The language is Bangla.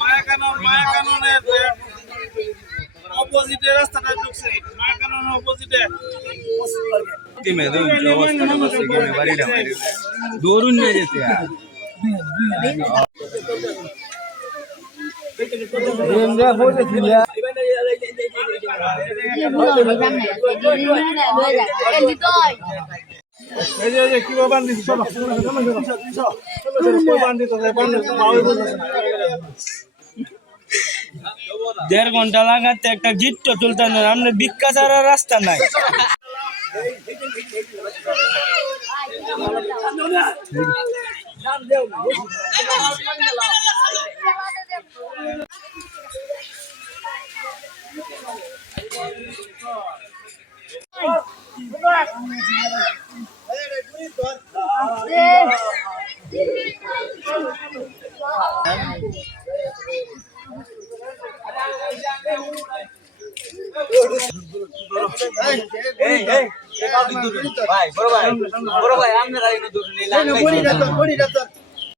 মায়াকানন মায়াকাননের অপোজিটে রাস্তাটা ঢুকছে মায়াকাননের অপোজিটে টিমে ধরুন যে অবস্থাটা করছে গেমে বাড়িটা মারি দৌড়ুন না যেতে আর এই যে কীভাবে বান্ধিস চলো বান্ধিত বান্ধিত দেড় ঘণ্টা লাগাতে একটা গিট্টো তুলতে না আমরা ভিক্ষা ছাড়া রাস্তা নাই ভাই বড় ভাই বড় ভাই আপনারা গাড়ি ধরুন এই লাইন